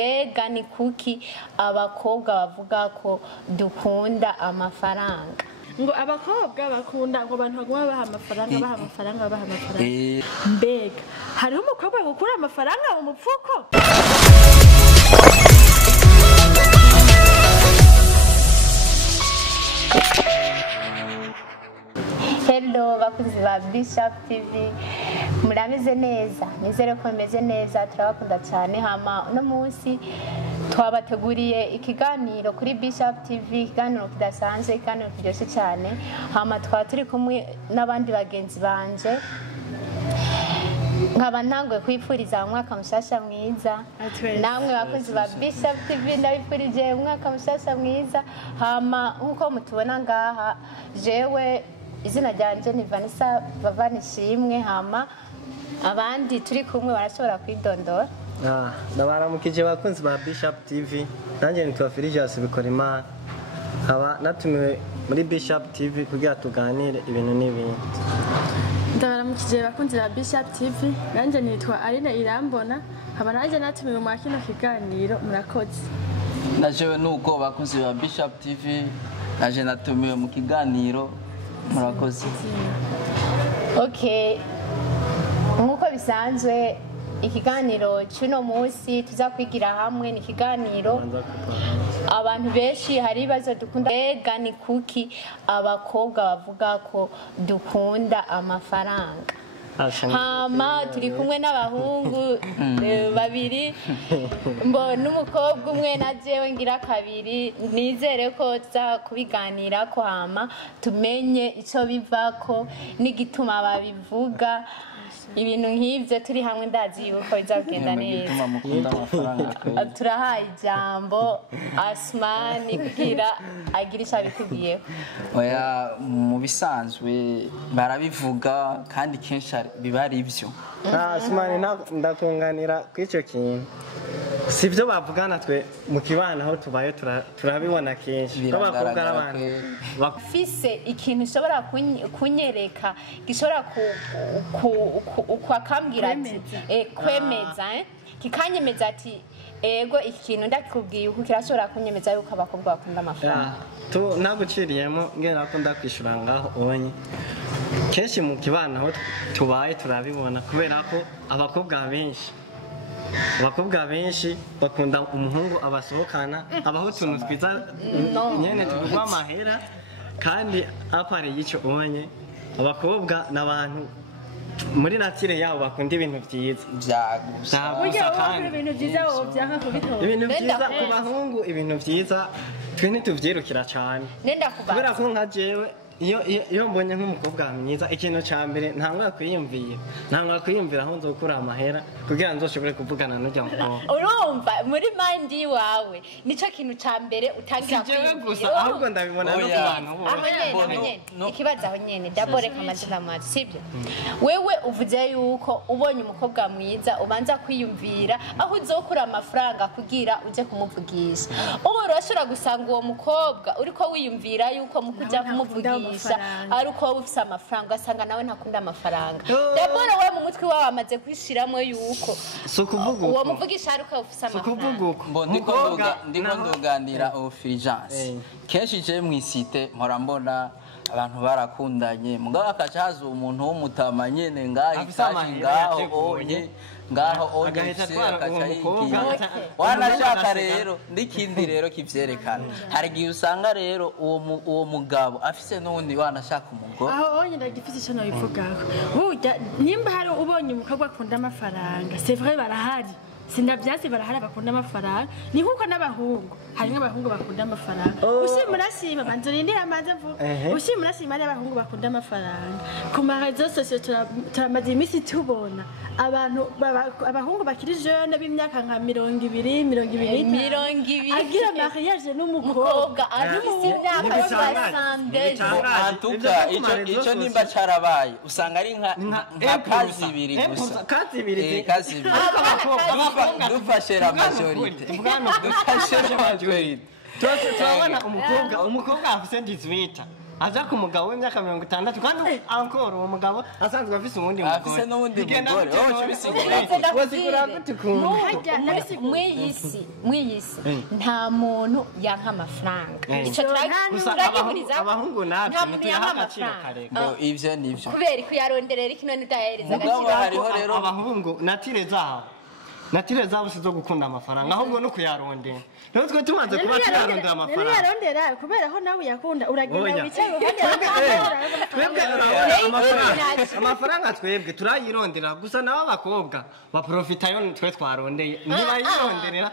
Ega ni kuki abakobwa bavuga ko dukunda amafaranga. Ngo abakobwa bakunda ngo abantu baguma baha amafaranga mbega hariho umukobwa gukura amafaranga mu mufuko. Hello bakunzi ba BE CHAP TV, murameze neza? Nizere ko meze neza, turabakunda cyane. Hama no munsi twabateguriye ikiganiro kuri BE CHAP TV, ikiganiro kidasanzwe, ikiganiro kiryoshye cyane. Hama turi kumwe n'abandi bagenzi banje, nkaba ntangwe kwifuriza umwaka mushasha mwiza. Namwe bakunzi ba BE CHAP TV ndabifurije umwaka mushasha mwiza. Hama nkuko mutubona ngaha, jewe izina ryanje ni Vanessa Bavanishimwe. Hama abandi turi kumwe barashobora kwidondora. Ndabaramukije bakunzi ba BE CHAP TV, nanjye nitwa Filias bikora Imana. Aba natumiwe muri BE CHAP TV kugira tuganire ibintu n'ibindi. Ndabaramukije bakunzi ba BE CHAP TV, nanjye nitwa Arina Irambona. Haba nanjye natumiwe mu kino kiganiro, murakoze. Najewe nuko bakunzi ba BE CHAP TV, naje natumiwe mu kiganiro, murakoze. Okay, nkuko bisanzwe ikiganiro cy'uno munsi tuza kwigira hamwe ni ikiganiro abantu benshi hari ibibazo dukunda. Ega ni kuki abakobwa bavuga ko dukunda amafaranga. Hama turi kumwe n'abahungu babiri, mbo n'umukobwa umwe na jewe ngira kabiri. Nizere ko tuza kubiganira ko hama tumenye ico bivako n'igituma babivuga. Ibintu nk'ivyo turi hamwe ndazi yuko bizagenda neza. Turahaye ijambo Asmani kugira agirisha bikugiyeho. Oya, mu bisanzwe barabivuga kandi kenshi biba ari ivyo. Asmani ndakunganira kw'icyo kintu. Sivyo bavugana twe mu kibana aho tubaye turabibona kenshi. Abakobwa n'abantu bafise ikintu ushobora kunyereka gishobora kwakambwira ati kwemeza kikanyemeza ati ego iki kintu ndakubwiye uko kirashobora kunyemeza yuko abakobwa bakunda amafaranga. Naguciriyemo ngera ko ndakwishura ngaho ubonye kenshi mu kibana aho tubaye turabibona kubera ko abakobwa benshi bakunda umuhungu abasohokana, abaho tuntu twiza nyene tugwa amahera, kandi apare yico ubonye abakobwa n'abantu muri natire yabo bakunda ibintu byiza ibintu byiza ku bahungu, ibintu byiza twe ntituvyirukira cyane. Kubera ko nka jewe iyo mbonye nk'umukobwa mwiza, ikintu cya mbere ntangwa kwiyumvira aho nzokura amahera kugira nzoshobore kuvugana n'ujya mukobwa. Urumva muri mandi wawe nico kintu cya mbere utangira kwiyumvira, ahubwo ndabibona no ku bantu bose. Ikibazo aho nyene dabore kamazina mazi, sibyo? Wewe uvuze yuko ubonye umukobwa mwiza ubanza kwiyumvira aho uzokura amafaranga kugira uje kumuvugisha. Urashobora gusanga uwo mukobwa uriko wiyumvira yuko mukuja kumuvugisha ari uko ufise amafaranga, asanga nawe ntakunda amafaranga. Dabora we mu mutwe wawe amaze kwishiramo yuko uwo muvugisha ari uko ufise amafaranga. Ndiko ndoganira Fulgence. Kenshi je mwisite mpora mbona abantu barakundanye, mugabo akacaza umuntu w'umutama nyene ngaho ogese akacayigira wanashaka rero ndikindi rero kivyerekana. Hari gihe usanga rero uwo mugabo afise n'undi wanashaka umugore. Aho onye ndagifise ico nabivugako. Burya nimba hari ubonye umukobwa akunda amafaranga, c'est vrai barahari. Sinavyasi barahari bakunda amafaranga, ni nkuko n'abahungu hari n'abahungu bakunda amafaranga. Ushimurashima banzurindira amaze mvuga, ushimurashima n'abahungu bakunda amafaranga. Ku marezo sociaux turamaze imisi tubona abantu abahungu bakiri jeune b'imyaka nka 20 agira mariage n'umukobwa ari mu myaka ya 60. Antuka ico nimba carabaye usanga ari nka kazi ibiri gusa. Dufashe la majorite. Turabona umukobwa afise 18 aja ku mugabo w'imyaka 60 kandi encore uwo mugabo asanzwe afise uwundi mugore afise n'ubundi mugore wowe bisigura wasigura gute kuntu mwiyisi nta muntu yanka amafaranga ico turagihuriza abahungu natwe nituyaha agaciro kare ivyo nivyo kubera kuyaronderera ikino nitahereza agaciro hariho rero abahungu natire zabo sizo gukunda amafaranga ahubwo no kuyarondera rero twe tumaze kuba tuyarondera amafaranga yarondera kubera ho nawe yakunda uragenda wicaye amafaranga twebwe turayirondera gusa nabo abakobwa baprofitayo twe twarondeye ntibayironderera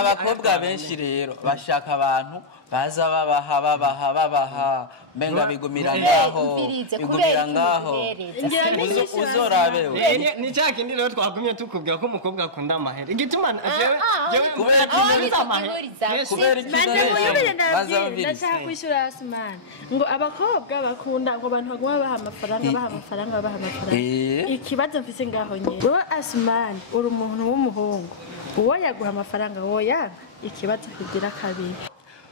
abakobwa benshi rero bashaka abantu baza babaha menga bigumira ngaho uzorabewe ni cya kindi rero twagumye tukubwira ko umukobwa akunda amahera igituma jewe kubera ndashaka kwishura Asman ngo abakobwa bakunda ngo abantu baguma baha amafaranga ikibazo mfise ngaho nyene wowe Asman uri umuntu w'umuhungu uwo yaguha amafaranga woya ikibazo kigira kabiri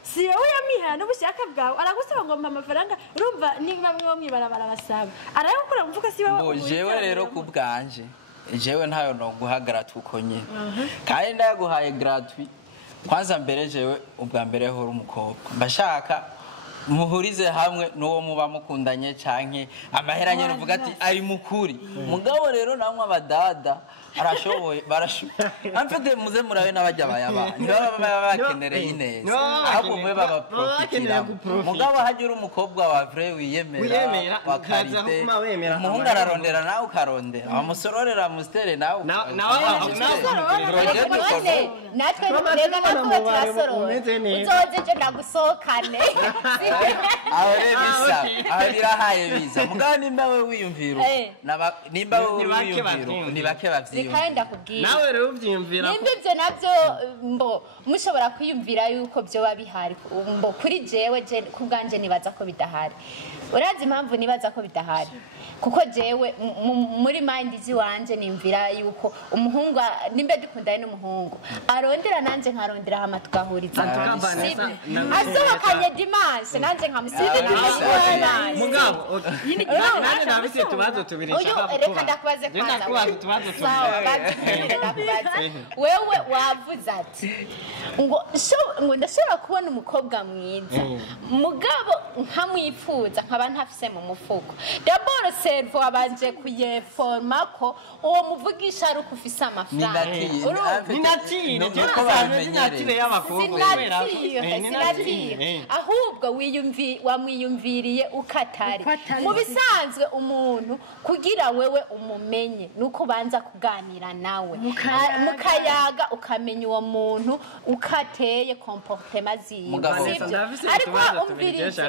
si wowe yamiha n'ubushaka bwawe aragusaba ngo mpa amafaranga urumva niba mwe mwibarabara basaba arayakura mvuga si wowe jewe rero kubwanje jewe ntayo no guhagarata uko nyene kandi ndaguhaye gratuit kwanza mbere jewe ubwa mbere ho umukobwa mbashaka muhurize hamwe n'uwo muba mukundanye canke amahera nyene uvuga ati ari mukuri mugabo rero namwe abadada arashoboye amfite muze murabe n'abajya bayaba ntibaba bakenereye ineza ahubwo mwe baba profitira mugabo hagira umukobwa wa vrai wiyemera wakarite umuhungu ararondera nawe ukarondera amusororera mustere nawe natwe rero nako turasorora uzoze je ndagusohokane aho rero bisa aho birahaye biza mugabo nimba we wiyumvira nimba we wiyumvira ni bake bavyiye kandi akubwira nawe rero uvyimvira nimba ivyo navyo mbo mushobora kwiyumvira yuko byo babihari mbo kuri jewe kubwanje nibaza ko bidahari urazi impamvu nibaza ko bidahari kuko jewe muri mind ziwanje nimvira yuko umuhungu nimbe dukundane n'umuhungu arondera nanje nkarondera hama tugahuriza asohokanye dimanche nanje nkamusize mugabo nane nabise tubazo tubiri shaka reka ndakubaze kwanza wewe wavuze ati ngo ndashobora kubona umukobwa mwiza mugabo nkamwifuza nkaba ntafise mu mufuko d'abord servo abanje kuyeforma ko uwo muvugisha ari ufise amafaranga ninatire y'abakobwa ahubwo wamwiyumviriye ukatari mu bisanzwe umuntu kugira wewe umumenye nuko banza kuganira nawe mukayaga ukamenya uwo muntu ukateye comportement ziwe ariko umvirize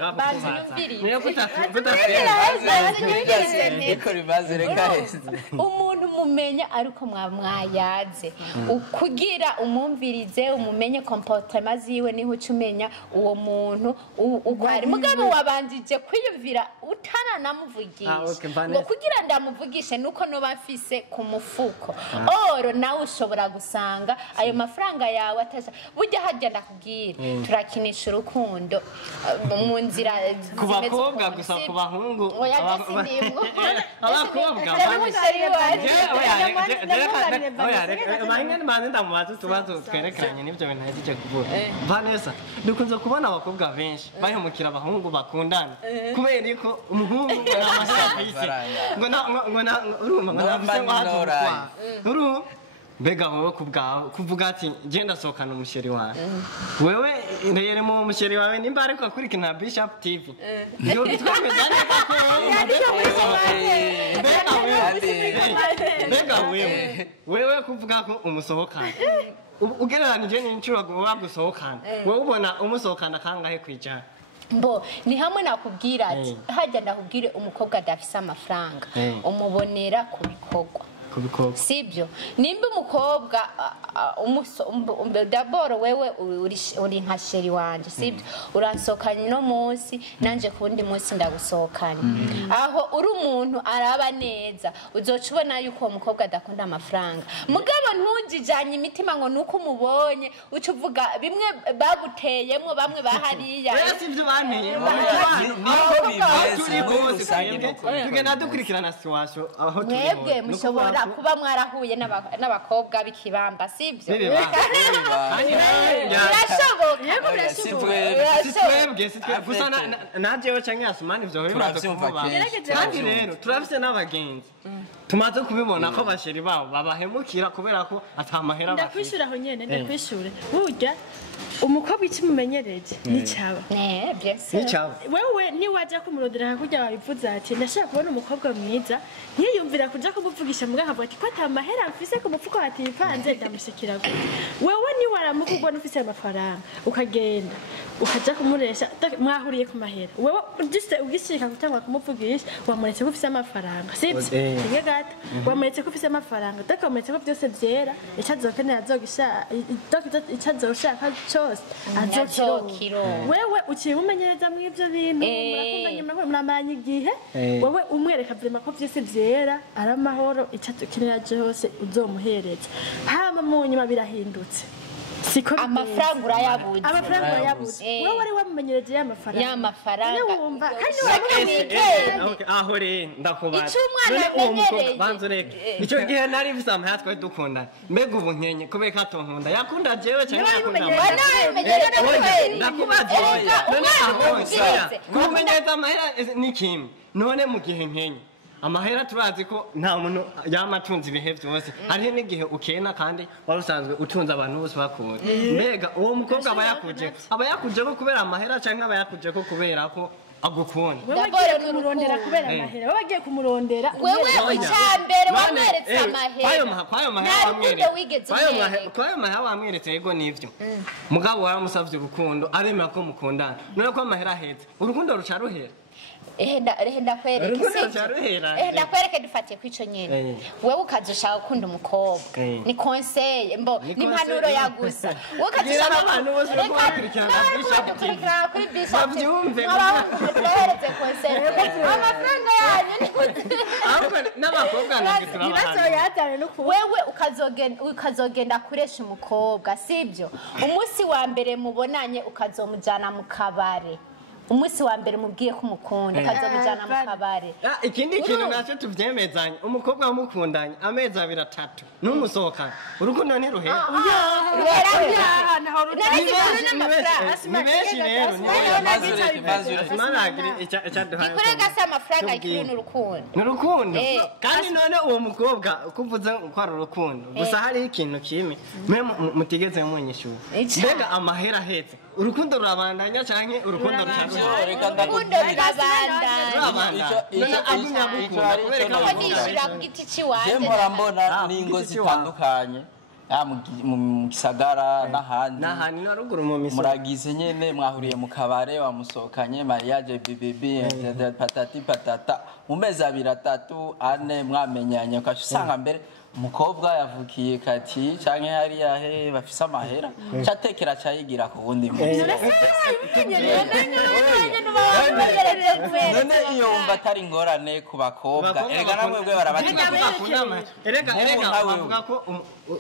umuntu mumenya ariko mwayaze ukugira umumvirize umumenye comportement ziwe niho ucumenya uwo muntu ukwari mugabo wabanjije kwiyumvira utaranamuvugisha ngo kugira ndamuvugishe nuko no bafise ku mufuko oro nawe ushobora gusanga ayo mafaranga yawe atasha burya hajya ndakubwira turakinisha urukundo mu nzira ku bakobwa gusa ku bahungu abakobwa ndamubaza utubazo twerekeranye n'ibyo bintu yagiye kuvuga Vanessa dukunze kubona abakobwa benshi bahemukira abahungu bakundana kubera ko umuhungu n'amashafisi ngo mbega wowe kubwawe kuvuga ati genda sohokana umusheri wawe wewe rero mu musheri wawe nimba ariko akurikirana BE CHAP TV yo bitwemeza neza ko mbega wewe kuvuga ko umusohokana ugereranije n'inshuro wagusohokana wowe ubona umusohokana kangahe kwijana mbo ni hamwe nakubwira ati hajya ndakubwire umukobwa adafise amafaranga umubonera ku bikorwa kubikobwa sibyo nimba umukobwa daboro wewe uri nka sheri wanje sibyo uransokanye no munsi nanje kundi munsi ndagusokanye aho uri umuntu araba neza uzoca ubona yuko uwo mukobwa adakunda amafaranga mugabo ntujijanye imitima ngo nuko umubonye uca uvuga bimwe baguteyemwo bamwe bahariya sivyo banteye tugenda dukurikirana situation aho turi mwebwe mushobora kuba mwarahuye n'abakobwa b'ikibamba sibyo birashoboka gusa najewe canke Asumani ivyo kandi rero turafise n'abagenzi tumaze kubibona ko basheri babo babahemukira kubera ko atamahera bafite ndakwishura aho nyene ndakwishura burya umukobwa ikimumenyereje nicaba nicaba wewe ni waje kumurondera kujya wabivuze ati ndashaka kubona umukobwa mwiza ntiyumvira kuja kumuvugisha muga havuga ati ko atamahera mfise ku mufuko ati ipanze ndamushikira gute wewe ni waramukubona ufise amafaranga ukagenda ukaja kumuresha mwahuriye ku mahera wewe ugishika gutangwa kumuvugisha wamuretse ko ufise amafaranga sibyo inge gata wamuretse ko ufise amafaranga takamuretse ko byose byera icazokenera azogisha icazoshaka cyose azokiro wewe ukimumenyereza mu ivyo bintu murakundanye muramanye igihe wewe umwereka vyema ko byose byera ari amahoro icazokenera cyose uzomuhereza hama mu nyuma birahindutse siko amafaranga urayabuze wowe wari wamumenyereje y'amafaranga wumva kandi wamwikeye aho rero ndakubaza icyo umwana amenyereye banzureke icyo gihe nari mfise amahera twari dukundana mbega ubu nkenye kubera ko atonkunda yakunda jewe cyane yakunda ndakubaza none aho kumenyereza amahera ni kimwe none mu gihe nkenye amahera turazi ko nta muntu yamatunze ibihe byose hariho n'igihe ukena kandi wari usanzwe utunze abantu bose bakunda mbega uwo mukobwa aba yakuje ko kubera amahera cyangwa aba yakuje ko kubera ko agukunda wewe wagiye kumurondera kubera amahera wewe wagiye kumurondera wewe icyambere wamweretse amahera kwayo mahera wamweretse yego nivyo mugabo waramusavye urukundo aremera ko mukundana none ko amahera ahetse urukundo ruca ruhera ndakwereke dufatiye kwico nyene wewe ukazoshaka gukunda umukobwa ni conseil ni impanuro yagusa wewe ukazoshaka abantu bose bakurikirana kuri BE babyumve conseil amafaranga yanyu n'abakobwa wewe ukazogenda kuresha umukobwa sibyo umunsi wa mbere mubonanye ukazomujana mu kabare umunsi wa mbere mubwiye ko umukunda kazamujana mu kabare ikindi kintu nacyo tuvyemezanye umukobwa wamukundanye amezi 2-3 numusohokana urukundo ni ruhe ikorega se amafaranga ikiri n'urukundo kandi none uwo mukobwa kuvuze ko ari urukundo gusa hariho ikintu kimwe mwe mutigeze munyishura mbega amahera ahetse urukundo rurabandanya canke urukundo mpora mbona n'ingo zitandukanye mu gisagara n'ahandi muragize nyene mwahuriye mu kabare wamusohokanye mariage bibibi patati patata mu mezi 2-3 4 mwamenyanye ukaca usanga mbere umukobwa yavukiye kati canke hari yahe bafise amahera catekera cayigira ku wundi munsi none iyo wumva atari ngorane ku bakobwa erega namwebwe erega bavuga ko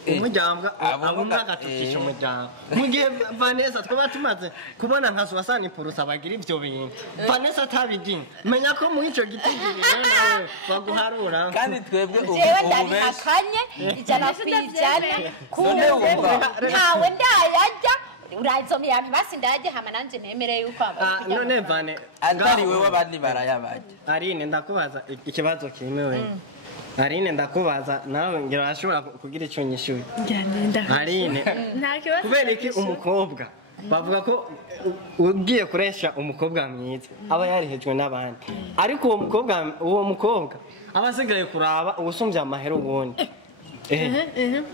umuryango abumwe agatukisha umuryango mu gihe Vanessa twaba tumaze kubona nka Suwasani Purusa bagira ivyo bintu Vanessa atabigina menya ko mu ico gitigirire nawe baguharura kandi twebwe ubu ijana kwijana ntawe ndayajya urazomi yantu basi ndaje hama nanje ntemereye yuko none Vane atari wewe abandi barayabaje Arine ndakubaza ikibazo kimewe Arine ndakubaza nawe ngira ashobora kugira ico nyishuye Arine kubera iki umukobwa bavuga ko ugiye kuresha umukobwa mwiza aba yarihejwe n'abandi ariko uwo mukobwa abasigaye kuraba ubusumbye amahera ubundi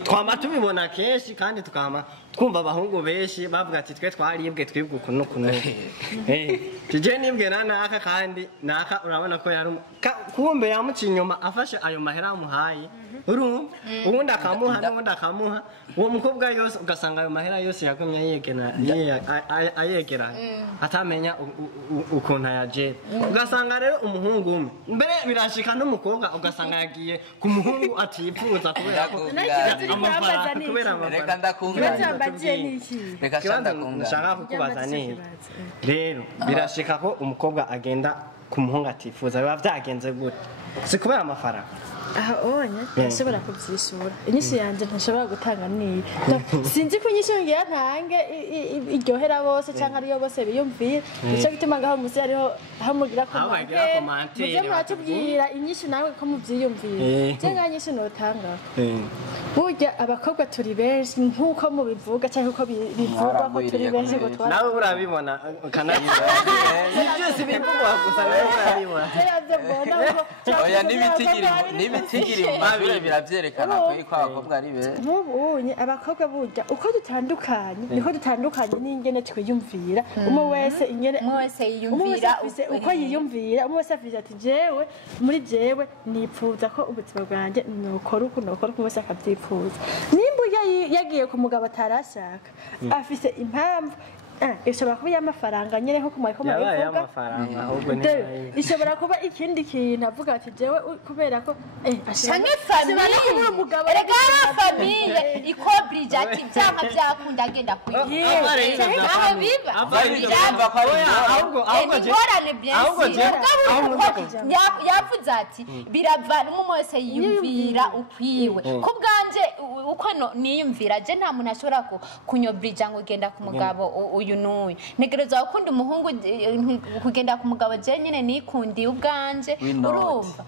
twama tubibona kenshi kandi tukama twumva abahungu benshi bavuga ati twe twaribwe twibwe ukuntu kuno tuje nibwe naka kandi naka urabona ko yari kumbe yamuci inyuma afashe ayo mahera amuhaye urumva ubundi akamuha n'ubundi akamuha uwo mukobwa yose ugasanga ayo mahera yose yagumye ayegeranye atamenya ukuntu ayajera ugasanga rero umuhungu umwe mbere birashika n'umukobwa ugasanga yagiye ku muhungu atifuza kubera ko amafaranga kubera amafaranga reka nshaka kukubaza neza rero birashika ko umukobwa agenda ku muhungu atifuza biba byagenze gute si kubera amafaranga aha onye ntashobora kubyishura inyishu yanjye ntashobora gutanga niyi sinzi ko inyishu ngiye ntange iryohera bose cyangwa ariyo bose biyumvira nicyo gituma ngaho musi ariho hamugira komante mujye muratubwira inyishu nawe ko mubyiyumvira cyangwa inyishu notanga burya abakobwa turi benshi nk'uko mubivuga cyangwa uko bivugwa ko turi benshi ngo twara nawe urabibona kanabibona byose bivugwa gusa nawe urabibona oya n'ibitigiri mu mashuri biravyerekana ko abakobwa ari benshi nk'ubunye abakobwa burya uko dutandukanye niko dutandukanye n'ingene twiyumvira umwe wese yiyumvira uko yiyumvira umwe wese afite ati jewe muri jewe nipfuza ko ubuzima bwanjye nokora uko wese akabyifuza nimba yagiye ku mugabo atarashaka afise impamvu ishobora kuba y'amafaranga nyine nko kumara ko mabivuga ishobora kuba ikindi kintu avuga ati jewe kubera ko ashaka famille erega famille ikobrije ati byama byakunda agenda kuyiba aho biba yavuze ati birava n'umwe wese yiyumvira ukwiwe ku bwanje uko niyumvira je nta muntu ashobora kunyobrije ngo genda ku mugabo uyu nuyu ntegereza gukunda umuhungu kugenda ku mugabo je nyine nikundiye ubwanje urumva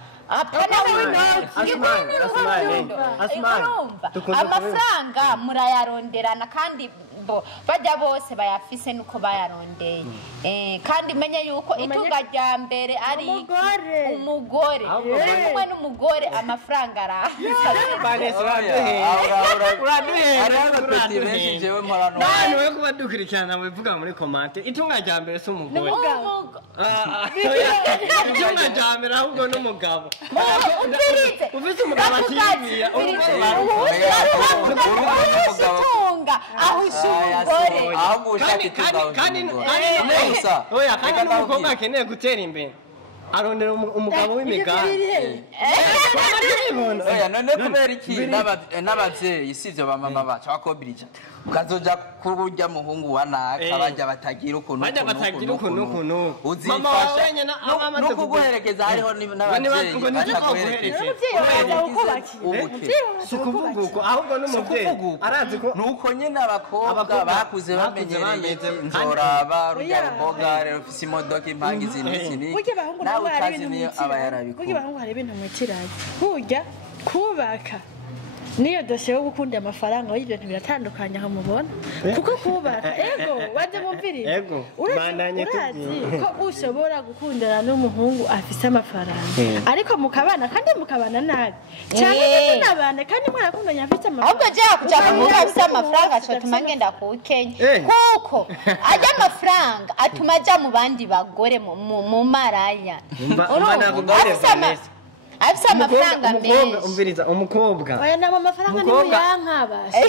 amafaranga murayaronderana kandi bajya bose bayafise nuko bayarondeye kandi menye yuko itunga rya mbere ari umugore umwe n'umugore amafaranga arawe kuba dukurikirana bivuga muri komante itunga rya mbere si umugore itunga rya mbere ahubwo n'umugabo ufite umugabo akiyumvira aho umugore kandi n'umukobwa akeneye gutera imbere arondera umugabo w'imigambi none kubera iki n'abavyeyi sivyo bamama bacu bakobirija ukazoja kururya muhungu wa naka bajya batagira ukuntu uzifasha no kuguherekeza hariho n'abavyeyi sukuvuga uko ahubwo n'umuvyeyi arazi ko nuko nyene abakobwa bakuze bamenyereye nzoraba rujya ruboga rero ufise imodoka impangi izinizini nawe utazi niyo aba yarabikora burya bahungu hari ibintu mwitiranye burya kubaka niyo dosiye yo gukunda amafaranga y'ibintu biratandukanye aho mubona kuko kubaka waje mumvirira urazi ko ushobora gukundana n'umuhungu afise amafaranga ariko mukabana kandi mukabana nabi cyangwa se nabane kandi mwarakundanye afise amafaranga ahubwo je kuja kumugabo afise amafaranga cyo tuma ngenda ku Kenya kuko ajya amafaranga atuma ajya mu bandi bagore mu maraya afise amafaranga menshi umviriza umukobwa oya nabo amafaranga ni yankabasha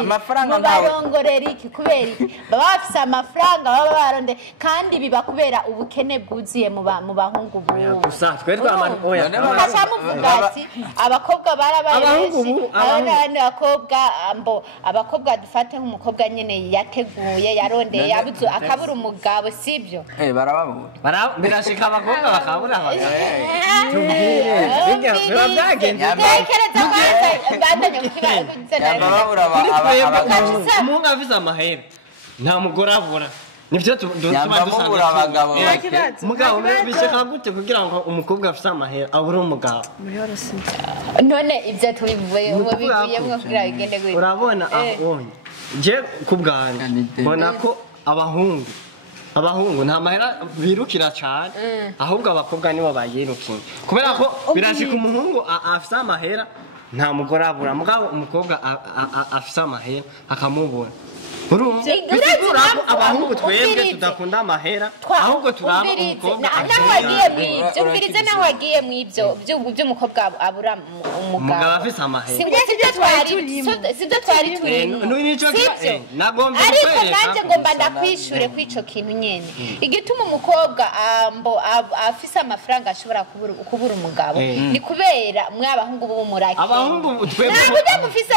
amafaranga barongorera iki kubera iki baba bafise amafaranga baba baronde kandi biba kubera ubukene bwuziye mu bahungu bubu gusa twetwa abantu oya muvuga ati abakobwa barabayeshi abandi abakobwa dufate nk'umukobwa nyene yateguye yarondeye yabuze akabura umugabo sibyo birashika abakobwa bakabura umuhungu afise amahera nta mugore abura nivyo dutuma mugabo bishaka gute kugira ngo umukobwa afise amahera abure umugabo none ivyo tubivuyemwo kugira bigende gute urabona ahonye je kubwanje mbona ko abahungu nta mahera birukira cyane ahubwo abakobwa nibo bayirukiye kubera ko birashika umuhungu afise amahera nta mugore abura mugabo umukobwa afise amahera akamubura bisigura ko abahungu twebwe tudakunda amahera ahubwo turaba umukobwa naho wagiye mw'ibyo umvirize naho wagiye mw'ibyo by'umukobwa abura umugabo afise amahera sibyo twari turimo ariko nanjye ngomba ndakwishure kw'ico kintu nyene igituma umukobwa afise amafaranga ashobora kubura umugabo ni kubera mwe abahungu b'umuraki abahungu twebwe ntabwo ujya mufise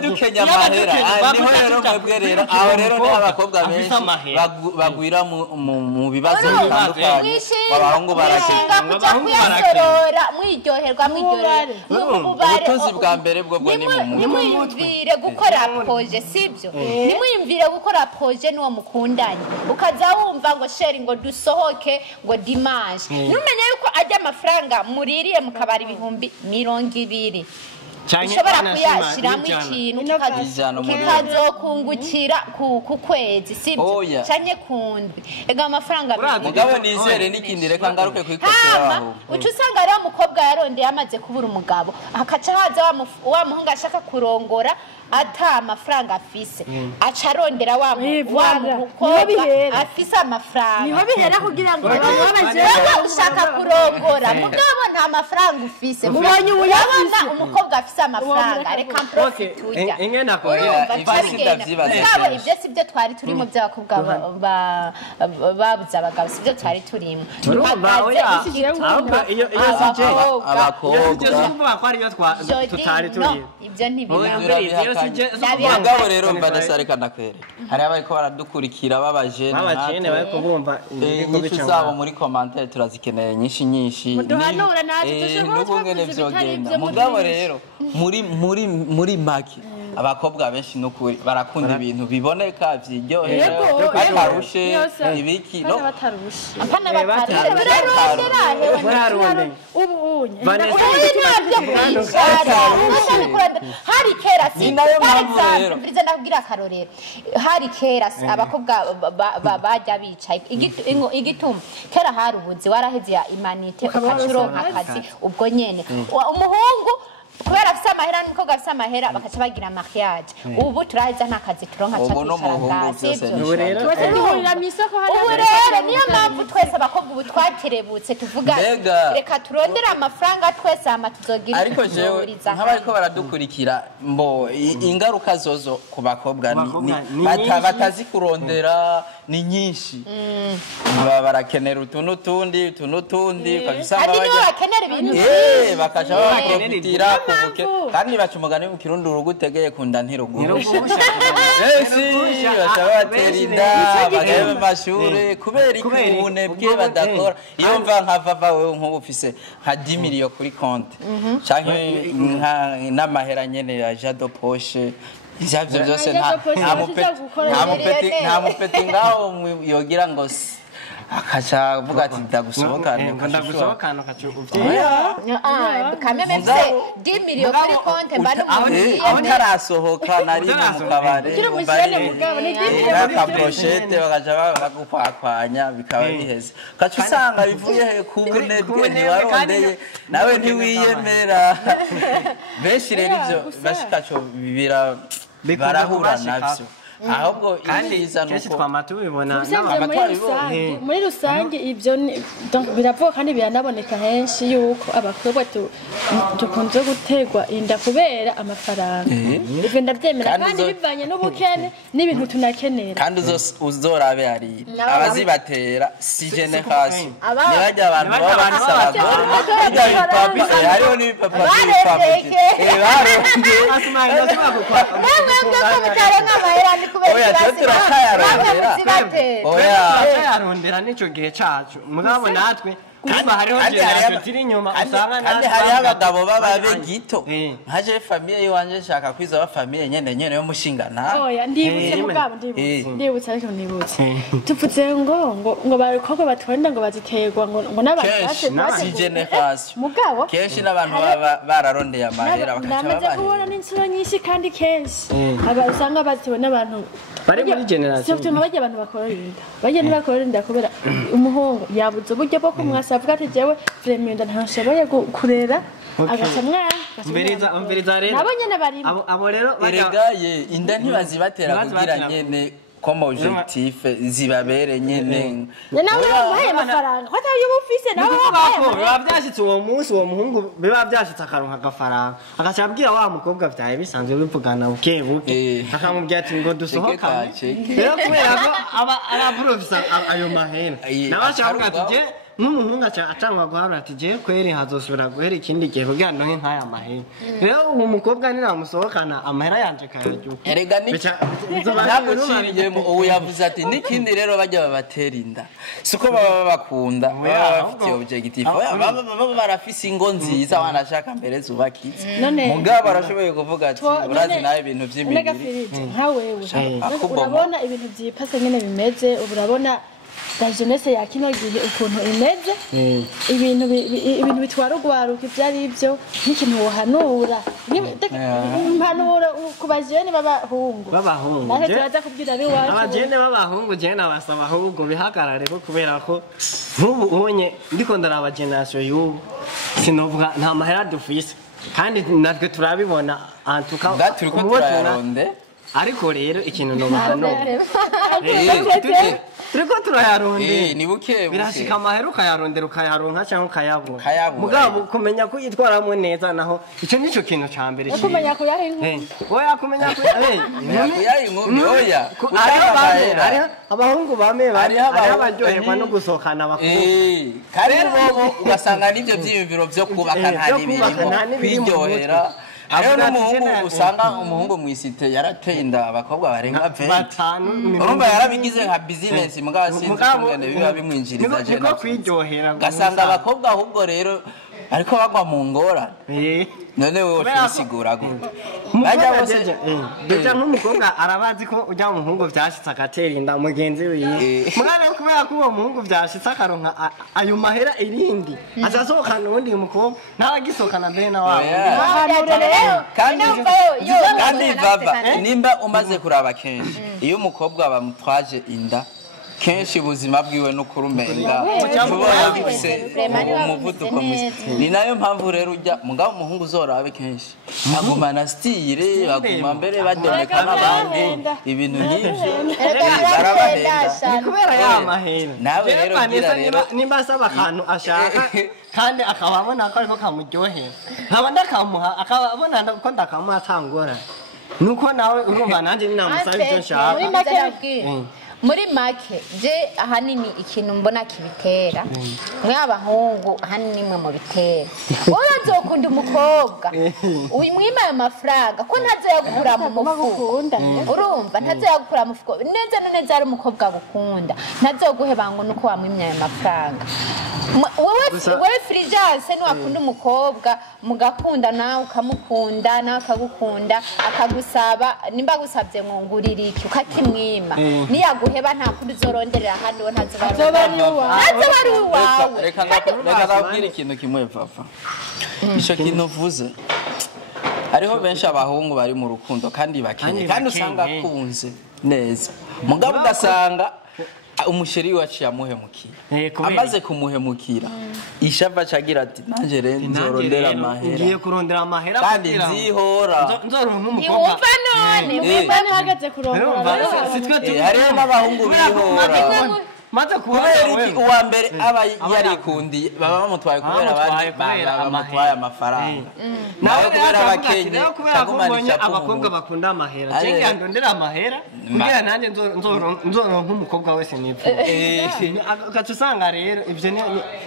dukenya amahera niho rero mwebwe rero aho rero ni abakobwa benshi bagwira mu bibazo bitandukanye abahungu barakenya kuyasorora mwiryoherwa ubutunzi bwa mbere bwo ni mu nimwiyumvire gukora proje sibyo nimwiyumvire gukora proje n'uwo mukundanye ukaza wumva ngo sheri ngo dusohoke ngo dimanche numenye yuko ajya amafaranga muririye mukabara ibihumbi 200 ushobora kuyashiramo ikintu kikazokungukira ku kwezi sibyo canke kundwi ega amafaranga mugabo nizere n'ikindi reka ngaruke kwikosera aho uca usanga rero umukobwa yarondeye amaze kubura umugabo akaca haza wa muhungu ashaka kurongora ata amafaranga afise aca arondera wa mukobwa afise amafaranga niho bihera kugira ngo babaje ushaka kurongora mugabo nta mafaranga ufise ubonye uyabona umukobwa afise amafaranga reka profit ujya ingena ko ibyo sibyo twari turimo by'abakobwa babuze abagabo sibyo twari turimo ibyo ntibiri mugabo rero mbadasareka ndakwere hari abariko baradukurikira babajene bariko bumva inyishu zabo muri commentaire turazikeneye nyinshi muduhanura natwe n'ubungene vyogenda mugabo rero muri make abakobwa benshi n'ukuri barakunda ibintu biboneka vyiryohera batarushe ibiki no batarushe hari kera mvirize ndakubwira akarorero hari kera abakobwa bajya bicaye igituma kera hari ubuzi waraheze ya imanite ukacuronka akazi ubwo nyene umuhungu kubera afise amahera n'umukobwa afise amahera bakaca bagira mariage ubu turaza nta kazi turonka ubu rero niyo mpamvu twese abakobwa ubu twakerebutse tuvuga reka turondere amafaranga twese hama tuzogira ariko jewe nk'abariko baradukurikira mbo ingaruka zozo ku bakobwa batazi kurondera ni nyinshi barakenera utuntu tundi bakenera ibintu bakaca baprofitira kandi baca umugani mu kirundi urugutegeye kunda ntirugusha benshi baca batera inda bagaheba amashure kubera ubunebwe badakora iyo mva nkava wewe nk'ubu ufise nka 10 miliyo kuri konti canke n'amahera nyene ya jado poshe ivyo byose nta mupeti ngaho yogira ngo akaca avuga ati ndagusohokana kameme mse 10 miliyo kuri konti mbana aho tarasohoka nari mu kabare akaproshete bakaca bagukwakwanya bikaba biheze kaca usanga bivuye ku bunebwe ntiwarondeye nawe ntiwiyemera benshi rero ivyo bashikaco barahura navyo ahubwo iza nuko twamatu bibona muri rusange ibyo biravuga kandi biranaboneka henshi yuko abakobwa dukunze gutegwa inda kubera amafaranga ibyo ndabyemera kandi bivanye n'ubukene n'ibintu tunakenera kandi uzorabe hari abazibatera si generation nibajya abantu babandisa abagore hariho n'ibipapa turayarondera nico gihe cacu mugabo natwe kuba hariho generation tiri inyuma usanga kandi hari abagabo bababe gito haje famille yiwanje shaka kwiza ba famille nyene yo mushingana oya ndibutse mugabo ndibutse ariko ndibutse tupfuze ngo barikoko batonda ngo baziterwa ngo n'abantu basi generation mugabo kenshi n'abantu bararondeye amahera bakaca namaze kubona n'insuro nyinshi kandi kenshi usanga bazitewe n'abantu bari muri generation cyo tuma bajya abantu bakorinda bajya ntibakorinda kubera umuhungu yabuze uburyo bwo kumwasa avuga ati jewe vraiment ntashoboye kurera agaca mwana umviriza rero nabo nyene bari abo rero eregaye inda ntibazibatera kugira nyene comme objectif zibabere nyene nawe bamuhaye amafaranga ko atari y'ubufise nawe biba byashitse uwo munsi uwo muhungu biba byashitse akaronka agafaranga agaca abwira wa mukobwa vyaye bisanzwe bivugana buke akamubwira ati ngo dusohokane rero kubera ko aba araprofisa ayo mahera nawe acavuga ati je n'umuhungu acangwa guharura ati je kweri hazosubira guhera ikindi gihe kugira ndonke nk'aya mahera rero uwo mukobwa ninamusohokana amahera yanje kayaryo erega ntamuciriye ubu yavuze ati n'ikindi rero bajya babatera inda siko baba bakunda baba bafitiye objectif baba barafise ingo nziza wanashaka mbere zubakiza mugabo barashoboye kuvuga ati urazi nawe ibintu vy'imibiri nka wewe urabona ibintu vyipase nyene bimeze urabona la jeunesse ya kino gihe ukuntu imeze ibintu bitwara ugwaruka ivyari ivyo n'ikintu wohanura impanuro ku bajene b'abahungu naho turaza kubwira ari wacu abajene b'abahungu je nabasaba ahubwo bihagarare ko kubera ko nk'ubu ubonye ndiko ndaraba generation y'ubu sinovuga nta mahera dufise kandi natwe turabibona antuka turiko turaronde ariko rero ikintu no turiko turayaronde ni buke birashika amahera ukayarondera ukayaronka cyangwa ukayabura mugabo kumenya ko yitwaramwe neza naho ico nico kintu ca mbere kumenya ko yahingu oya kumenya ko oya abahungu bame bari abaryoherwa no gusohokana bakuru kandi bobo ugasanga n'ivyo vyiyumviro vyo kubaka nta n'ibirimo kwiryohera hariho n'umuhungu usanga umuhungu mw'isite yarateye inda abakobwa barenga 20 urumva yarabigize nka business mugabo sinzi kungene biba bimwinjiriza je niko kwiryohera gasanga abakobwa ahubwo rero ariko bagwa mu ngorane none wowe ubisigura gute bajya bose deja nk'umukobwa arabazi ko ujya mu muhungu vyashitse agatera inda mugenzi wiwe mugabo kubera ko uwo muhungu vyashitse akaronka ayo mahera irindi azasohokana uwundi mukobwa ntabagisohokana mbere na wabo kandi bava nimba umaze kuraba kenshi iyo umukobwa bamutwaje inda kenshi ubuzima bwiwe no kurumenga tubona bise umuvuduko mwisi ni nayo mpamvu rero ujya mugabo umuhungu uzorabe kenshi agumana style aguma mbere bademeka n'abandi ibintu nk'ivyo barabahenda kubera ya mahera nawe rero gira rero nimba asaba akantu ashaka kandi akababona ko ariko kamuryohera nkaba ndakamuha akababona ko ndakamuha atangora nuko nawe urumva nanje ninamusaba ivyo nshaka muri make je ahanini ikintu mbona kibitera mwe abahungu ahanini mwe mu bitera urazokunda umukobwa uyimwima ayo mafaranga ko ntazoyagukura mu mufuko urumva ntazoyagukura mu mufuko neza ari umukobwa agukunda ntazoguhebango nuko wamwimya ayo mafaranga wewe Frijase niwakunda umukobwa mugakunda nawe ukamukunda nawe akagukunda akagusaba nimba agusabye ngo ngurire iki ukakimwima niyaguheba nta kundi uzoronderera handi we ntazoba ari uwawe reka ndabwira ikintu kimwe papa ico kintu uvuze hariho benshi abahungu bari mu rukundo kandi bakenye kandi usanga akunze neza mugabo ugasanga umusheri wacu yamuhemukiye amaze kumuhemukira ishava cagira ati nanje rero nzorondera amahera ngiye kurondera amahera kandi nzihora nzoronka nk'umukobwa none wimba ntihagaze kurongora hariho n'abahungu bihora maze kubera iki uwa mbere aba yarikundiye baba bamutwaye kubera abandi bamutwaye amafaranga nawe kubera abakenye cyagumana abakobwa bakunda amahera cyangwa ndondera amahera kugira nanjye nzoronka nk'umukobwa wese nipfuye gacu usanga rero ivyo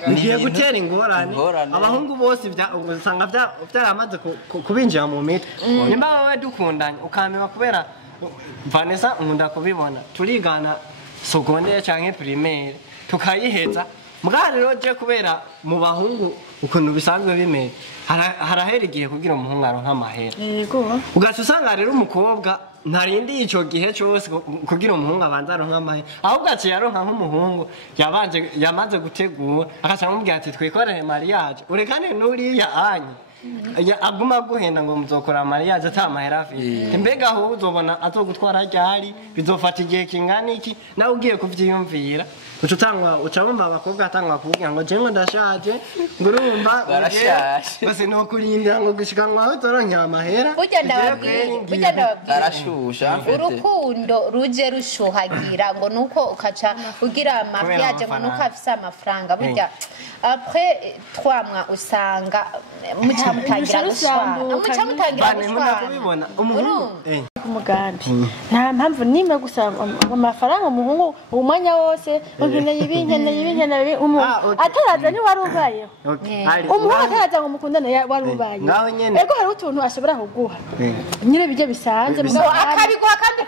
nigiye gutera ingorane abahungu bose usanga byaramaze kubinjira mu mitwe nimba wowe dukundanye ukamenya kubera Vanessa nkunda kubibona turigana secondaire canke primaire tukayiheza mwarero je kubera mu bahungu ukuntu bisanzwe bimeze harahera igihe kugira umuhungu aronka amahera yego ugaca usanga rero umukobwa ntarindi ico gihe cyose kugira umuhungu abanza aronka amahera ahubwo aciye aronka nk'umuhungu yamaze gutegura akaca amubwira ati twikorere mariage urekane n'uriya anye aguma guhenda ngo muzokora mariage atamahera afite mbega aho uzobona azogutwara ryari bizofata igihe kingana iki nawe ugiye kuvyiyumvira ucabumva abakobwa atangwa kuvuga ngo jewe ndashaje ngo urumva bose no kurindira ngo gushikanwa aho toronkera amahera burya ndababwira arashusha urukundo ruje rushuhagira ngo nuko ukaca ugira mariage ngo nuko afise amafaranga burya après 3 mois usanga muca mutangira kubibona umuntu umugambi nta mpamvu nimwe gusanga amafaranga umuhungu umwanya wose nkeneye ibi ataraza ni wari ubayeho umuhungu ataraza ngo mukundane wari ubayeho ego hari utuntu ashobora kuguha nyine bijye bisanze akabiguha kandi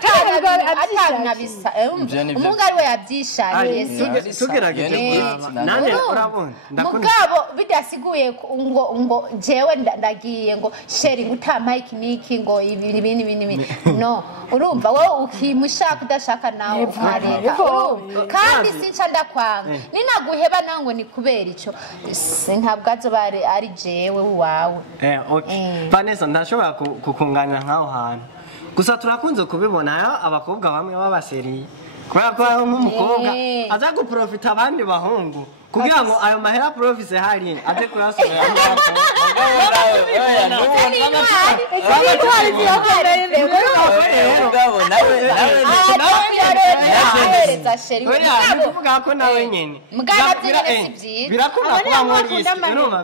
atabinabisa umuhungu ari we yabyishariye tugerageje nane urabona mugabo bidasiguye ngo jewe ndagiye ngo sheri ngutampaye ikiniki ngo ibi no urumva wowe ukimushaka udashaka nawe ukareka kandi sinca ndakwanga ninaguheba nawe ngo ni kubera ico ntabwo azoba ari jewe wawe Vanessa ndashobora kukunganira nkaho hantu gusa turakunze kubibona abakobwa bamwe babaseriye kubera ko nk'umukobwa aza guprofita abandi bahungu kugira ngo ayo mahera profise hari aje kurasubira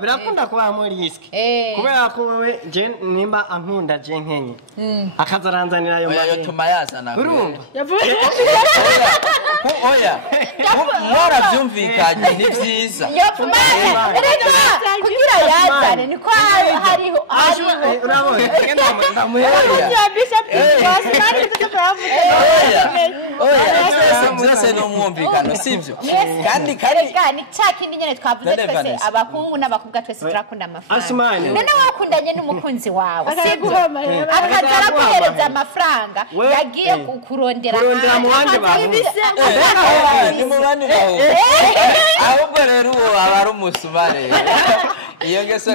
birakunda kubamo risk kubera ko wewe je nimba ankunda je nkenye akazaranzanira ayo mahera tuma yazana urumva oya mwara byumvikanye ni byiza kugira yazane niko hariho urabona byose no mwumvikano sivyo kandi ni cyakindi nyene twavuze twese abahungu n'abakobwa twese turakunda amafaranga none wakundanye n'umukunzi wawe akaza araguhereza amafaranga yagiye kurondera mu bandi bantu ahubwo rero uwo aba ari umusumare iyo ngeso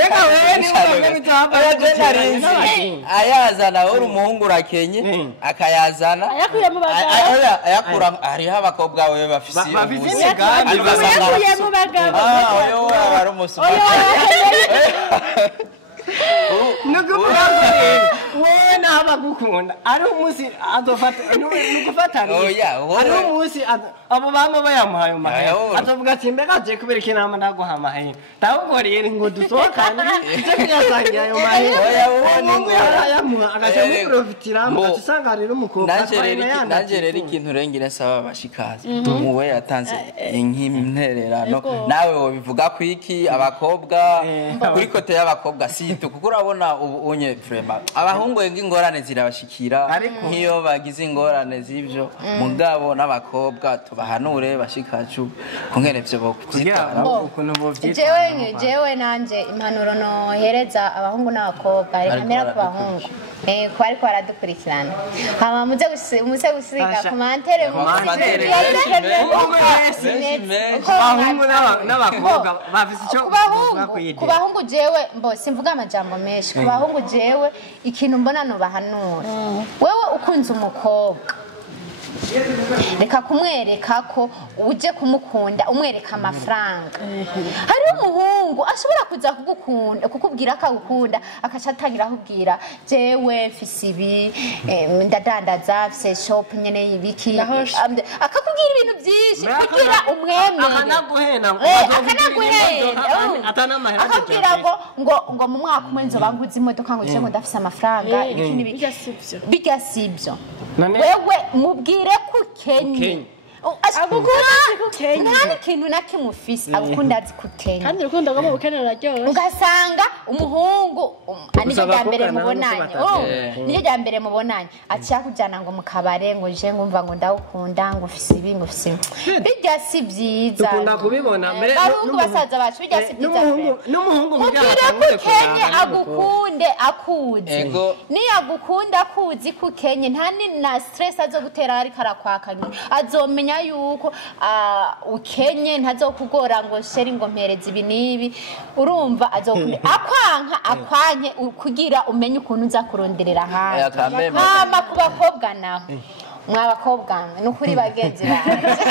ayazana uri umuhungu urakenye akayazana ayakura hariho abakobwa we bafise imigambi aba ari umusumare wewe naba gukunda ari umunsi azofata nugufatana ari umunsi abo bamwe bayamuhaye amahera azovuga ati mbega je kubera iki nama ndaguha amahera ndahubwo rero ngo dusohokane ije kuyasangira ayo mahera umuntu yarayamuha agaca muprofitira mugasanga rero umukobwa nanje rero ikintu rengire nsaba bashikaza muwe yatanze nk'imtererano nawe wobivuga ku iki abakobwa kuri kote y'abakobwa sito kuko urabona ubu unye vraiment abahungu ingorane zirabashikira nk'iyo bagize ingorane z'ivyo mugabo n'abakobwa tubahanure bashikacu kungene vyo bokuvyitara ukuntu bovyitara jewe nanje impanuro no hereza abahungu n'abakobwa rekamera ku bahungu ko ariko baradukurikirana hama muze gusiga komantere abahungu n'abakobwa bafise ico ku bahungu jewe mbo simvuga amajambo menshi ku bahungu jewe ikintu mbona no bahanura wewe ukunze umukobwa reka kumwereka ko uje kumukunda umwereka amafaranga hariho umuhungu ashobora kuza kugukunda kukubwira akagukunda akaca atangira akubwira jewe mfise ibi ndadandaza mfise shop nyene y'ibiki akakubwira ibintu byinshi kugira umwemere akanaguhena akakubwira ngo mu mwaka umwe nzoba nguze imodoka ngo je ngo ndafise amafaranga ibiki n'ibiki bijya sibyo wewe mubwire kukenye nta n'ikintu na kimwe ufise agukunda azi kukenye kandi urukundo rwo mu bukene ruraryoshye ugasanga umuhungu niyo rya mbere mubonanye niyo rya mbere mubonanye aciye akujyana ngo mu kabare ngo je ngumva ngo ndawukunda ngo ufise ibi ngo ufise bijya si byiza dukunda kubibona mbere bahungu basaza bacu bijya si byiza n'umuhungu mubwire kukenye agukunde akuzi niyo agukunda akuzi kukenye nta ni na stress azogutera ariko arakwakanye azomenya akamenya yuko ukenye ntazokugora ngo sheri ngo mpereze ibi n'ibi urumva azokunda akwanke kugira umenye ukuntu uza kuronderera hanze hama ku bakobwa naho mwabakobwa nukuri bagenzi banje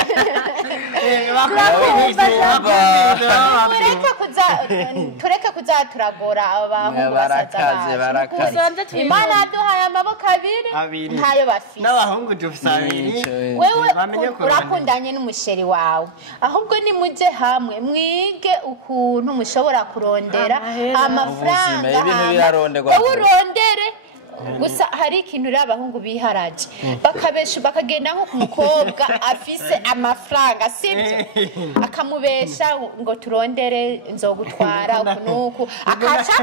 tureke kuza turagora abahungu basaza bacu Imana yaduhaye amaboko abiri ntayo bafise n'abahungu dufise abiri wewe urakundanye n'umusheri wawe ahubwo nimuje hamwe mwige ukuntu mushobora kurondera amafaranga wowe urondere gusa hari ikintu rero abahungu biharaje bakagenda nko ku mukobwa afise amafaranga sibyo akamubesha ngo turondere nzogutwara ukunuku akaca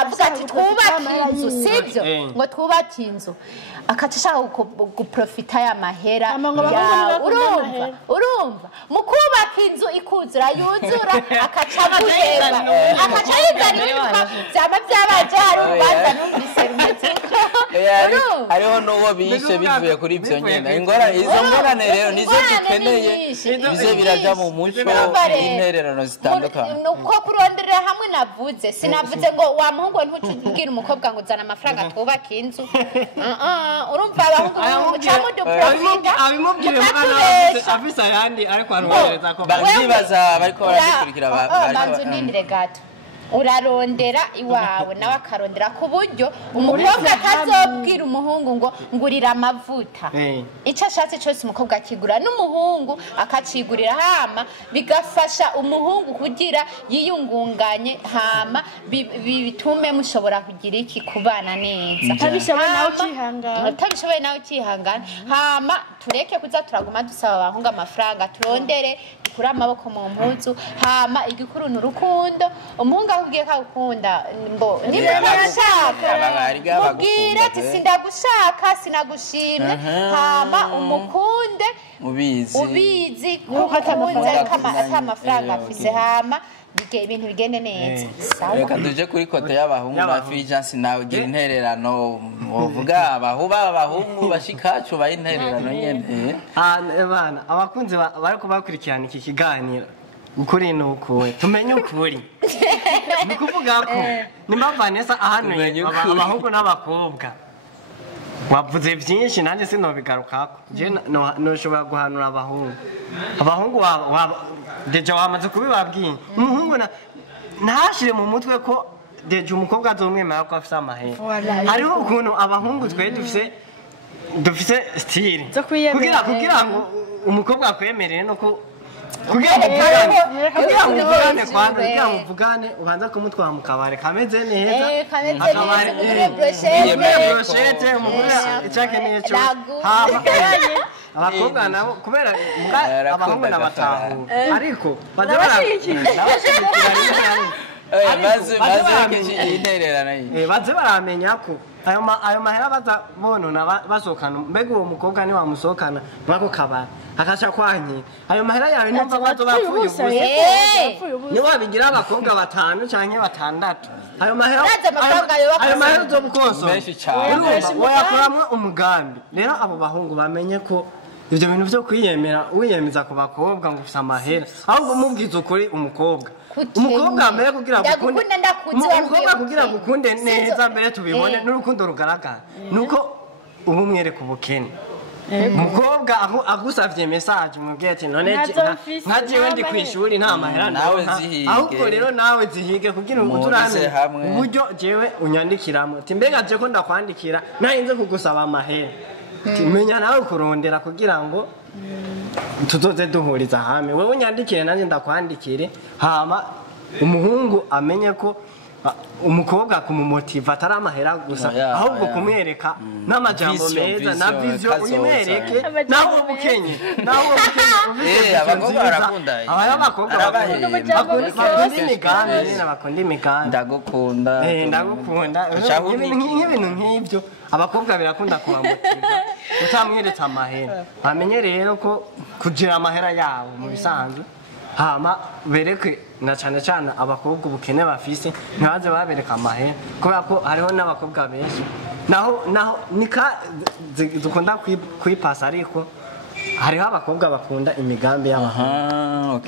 avuga ati twubake inzu sibyo ngo twubake inzu akaca ashaka guprofita y'amahera urumva mu kubaka inzu ikuzura yuzura akaca guheba akaca yizanira byaba byabaje hari urubanza numvise rumeze hariho n'uwo bishe bivuye kuri ibyo nyine izo ngorane rero nizo dukeneye bize biraja mu muco n'intererano zitandukanye nuko kuronderera hamwe navuze sinavuze ngo wa muhungu ntucubwira umukobwa ngo uzana amafaranga twubake inzu urumva abahungu camuduprofita abimubwire mwana afise ayandi ariko arohereza ko bazibaza bariko baradukurikira banzu nindire gato urarondera iwawe nawe akarondera ku buryo umukobwa atazobwira umuhungu ngo ngurira amavuta icyo ashatse cyose umukobwa akigura n'umuhungu akacigurira hama bigafasha umuhungu kugira yiyungunganye hama bitume mushobora kugira iki kubana neza utabishoboye nawe ukihangana hama tureke kuza turaguma dusaba abahungu amafaranga turondere dukure amaboko mu mpuzu hama igikuru ni urukundo umuhungu akubwiye ko agukunda mbo mubwire ati sindagushaka sinagushimye hama umukunde ubizi kuko akunze atamafaranga afise hama ibintu bigende neza reka tuje kuri kote y'abahungu ba Fulgence nawe ugira intererano uvuga abahungu bashikacu ba intererano nyene bana abakunzi bariko bakurikirana iki kiganiro ukuri nukuwe tumenye ukuri nikuvuga ko nimba Vanessa ahanuye abahungu n'abakobwa wavuze byinshi nanjye sinobigarukako je noshobora guhanura abahungu deja wamaze kubibabwiye umuhungu ntashire mu mutwe ko deja umukobwa azomwemera ko afise amahera hariho ukuntu abahungu twe dufise style kugira ngo umukobwa akwemerere no ko kugira ngo muvugane ubanza kumutwara mu kabare kameze neza brochette umugore icakeneye cyo abakobwa nabo kubera abahungu n'abatahu ariko baze baramenya ko ayo mahera baza bonona basokana mbega uwo mukobwa ni wamusokana mwako kabara akasha kwanye ayo mahera yawe numva bazo bapfuye ubusa ni wabigira abakobwa batanu canke batandatu ayo mahera zo bukonso wayakoramwe umugambi rero abo bahungu bamenye ko ivyo bintu vyo kwiyemera wiyemeza ku bakobwa ngo ufise amahera ahubwo mubwiza ukuri umukobwa mbere kugira gukunde neza mbere tubibone n'urukundo rugaragara nuko ubu mwereka ubukene umukobwa agusavye message mubwiye ati none nkajewe ndi kwishuri nta mahera nawe zihige ahubwo rero nawe zihige kugira ngo turane uburyo jewe unyandikiramo ati mbega je ko ndakwandikira nahinze kugusaba amahera menya nawe kurondera kugira ngo tuzoze duhuriza hamwe wewe unyandikire nanjye ndakwandikire hama umuhungu amenye ko umukobwa kumumotiva atari amahera gusa ahubwo kumwereka n'amajambo meza na vision uyimwereke nawe ubukenye abakobwa barakunda abakobwa bakunda imigambi ndagukunda nk'ibintu nk'ibyo abakobwa birakunda kubamotiva utamweretse amahera bamenye rero ko kugira amahera yabo mu bisanzwe hama bereke na cyane cyane abakobwa ubukene bafise ntibaze babereka amahera kubera ko hariho n'abakobwa benshi naho nika dukunda kwipasa ariko hariho abakobwa bakunda imigambi y'abahungu.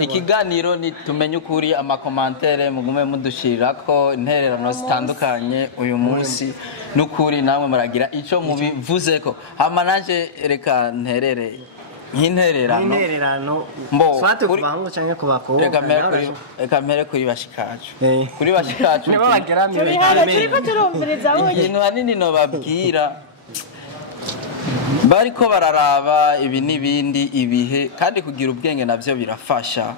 Ikiganiro ni tumenye ukuri amakomantere mugume mudushirirako intererano zitandukanye uyu munsi n'ukuri namwe muragira ico mubivuzeko. Hama naje reka nterere nk'intererano swate ku bahungu canke ku bakobwa. Reka mpere kuri bashikacu. Kuri bashikacu nibo bageramiye. turiko turumviriza wowe. Ikintu hanini no babwira bariko bararaba ibi n'ibindi ibihe kandi kugira ubwenge navyo birafasha.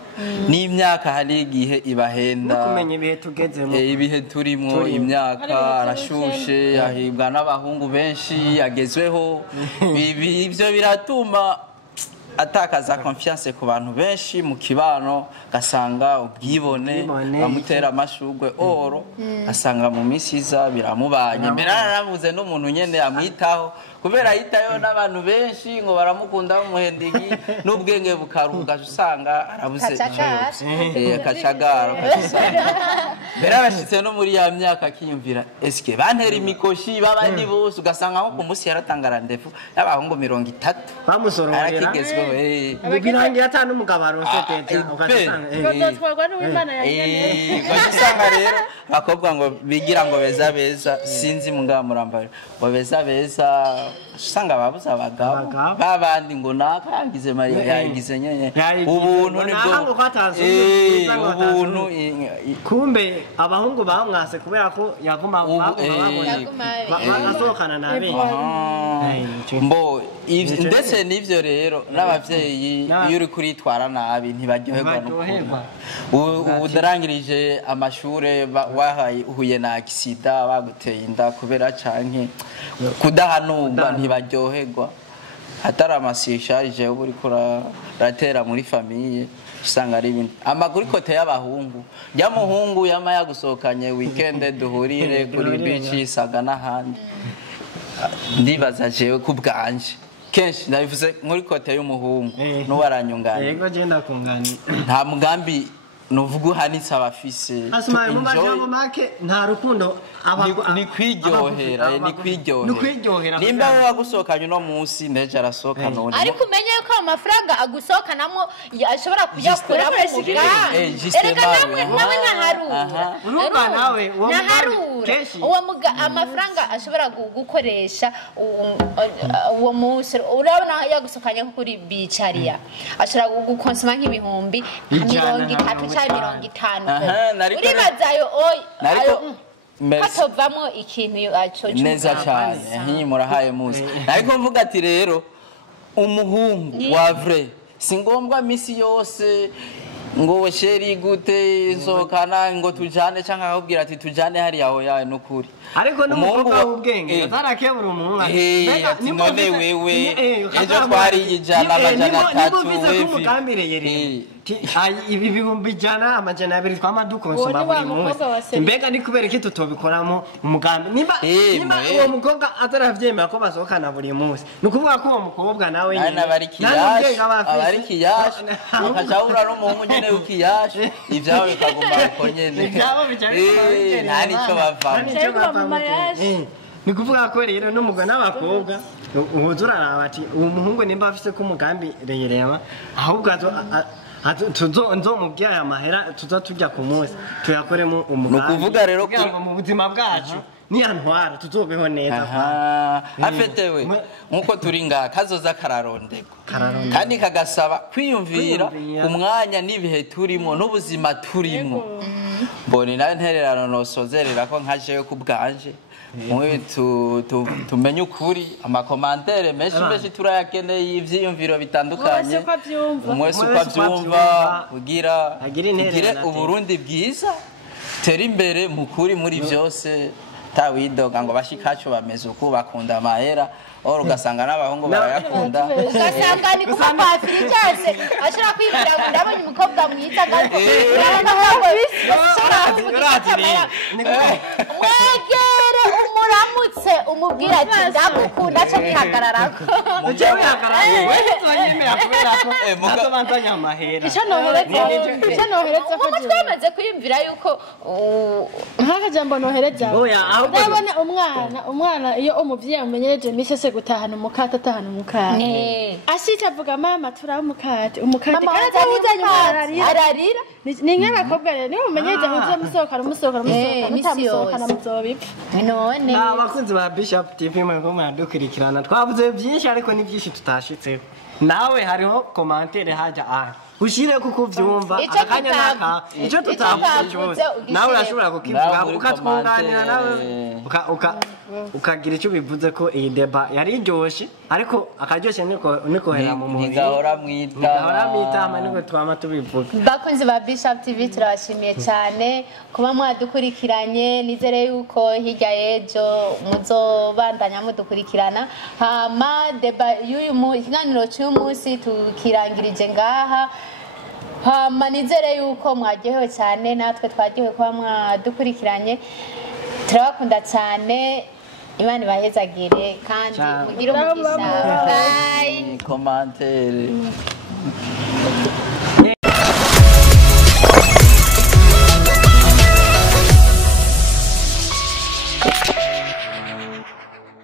N'imyaka hari igihe ibahenda. Kumenya ibihe tugezemo. Ibihe turimo imyaka arashushe ahibwa n'abahungu benshi agezweho. Ivyo biratuma atakaza confiance ku bantu benshi mu kibano gasanga ubwibone bamutera amashugwe oro asanga mu misiza biramubanye mbere naravuze n'umuntu nyene amwitaho kubera yitayo n'abantu benshi ngo baramukunda umuhendigi n'ubwenge bukaruga usanga arabuze kacagaro mbere abashitse no muri ya myaka akiyumvira eske bantera imikoshi babandi bose ugasanga nko ku musi yaratanga rendez-vous y'abahungu 30 bamusororera birangira atanu umugabo arose tete ugasanga n'Imana yanyene ugasanga rero bakobwa ngo bigira ngo beza sinzi mugabo murambaye ngo beza usanga babuze abagabo babandi ngo naka yagize Maria yagize nyenye ubuntu nibwo ubuntu kumbe abahungu bamwase kubera ko yaguma basohokana nabe mbo ndetse n'ivyo rero n'abavyeyi iyo uri kuritwara nabi ntibaryoherwa udarangirije amashure wahuye na accident baguteye inda kubera canke kudahanurwa ntibaryoherwa atari amasisharije uba uriko uratera muri famiye usanga ari ibindi amaguru kote y'abahungu y'amuhungu yama yagusohokanye weekend duhurire kuri beach saga n'ahandi ndibaza jewe ku bwanje kenshi ndabivuze muri kote y'umuhungu n'uwaranyungana yego je ndakungani nta mugambi nuvuga uhanitse abafise asmaye mu bajabo make nta rukundo ni kwiryohera nimba wowe wagusohokanye uno munsi ndeje arasohoka none ariko umenye ko amafaranga agusohokanamo ashobora kuyakuramo umugambi erega nawe ntaharura nawe uwo amafaranga ashobora gukoresha uwo munsi urabona yagusohokanye nko kuri bicariya ashobora gukonsoma nk'ibihumbi 30 uribazayo katovamo ikintu aco neza cyane nkimurahaye muzi ariko mvuga ati rero umuhungu wa vrai singombwa misi yose ngo wesheri gute zokana ngo tujane cyangwa akubwira ati tujane hari yaho yawe nukuri ariko n'umukobwa w'ubwenge atarakebura umuntu mbega none wewe ejo twari ijana amajana 3 wewe ibi bihumbi ijana amajana 2 twama dukonsoma buri munsi mbega ni kubera iki tutobikoramo umugambi nimba uwo mukobwa ataravyemera ko basohokana buri munsi nukuvuga ko uwo mukobwa nawe nyine abari kiyash akajawura n'umuhungu nyene ukiyash ivyaho bikaguma uko nyene nta nico bavamo ni kuvuga ko rero n'umugabo n'abakobwa ubuzuraraba ati uwo muhungu nimba afise ko umugambi reyerema ahubwo nzomubwira aya mahera tuza tujya ku munsi tuyakoremo umugambi nukuvuga rero mu buzima bwacu niyantwara tuzobeho neza afetewe nkuko turi ngaha kazoza kararondegwa kandi kagasaba kwiyumvira umwanya n'ibihe turimo n'ubuzima turimo mbone nayo ntererano nosozerera ko nkajeyo ku bwanje mwe tumenye ukuri amakomantere menshi turayakeneye ivyiyumviro bitandukanye umwese uko avyumva kugira uburundi bwiza tera imbere mukuri muri byose tawidoga ngo bashikacu bameze uko bakunda amahera oro ugasanga n'abahungu barayakunda ugasanga ni kuba kwafiri cyase ashira kwibira ngo ndabonye umukobwa mwiza gato urabona ko mwegere umuramutse wese umubwira ati ndagukunda aca nihagararako jewe hagarara wewe uzonyemera kubera ko ntazobandanya amahera icyo nohereza ko umutwe wamaze kwiyumvira yuko nk'akajambo nohereza oya ahubwo ndabona umwana iyo umuvyeyi amumenyereje iminsi yose gutahana umukate atahana umukate ashitse avuga mama turaho umukate kandi atawuzanye ararira ni nk'abakobwa rero niba umenyereje ahuze musohokana mutamusohokana muzobipfa none abakunzi ba Bishop TV mwe muradukurikirana twavuze byinshi ariko ni byinshi tutashitseho nawe hariho commentaire haja ushire kuko uvyumva akanya naka ico tutavuze cyose nawe urashobora kukivuga ukatwunganira nawe ukagira icyo bivuze ko iyi deba yari iryoshe ariko akaryoshe niko hera mu mubiri ngahora mwita niko twama tubivuga. bakunzi ba Bishop TV turabashimiye cyane kuba mwadukurikiranye nizere yuko hirya y'ejo muzobandanya mudukurikirana hama deba ikiganiro cy'uyu munsi tukirangirije ngaha hama nizere yuko mwaryohewe cyane natwe twaryohewe kuba mwadukurikiranye turabakunda cyane Imana ibahezagire kandi mugire umugisha bye commentaire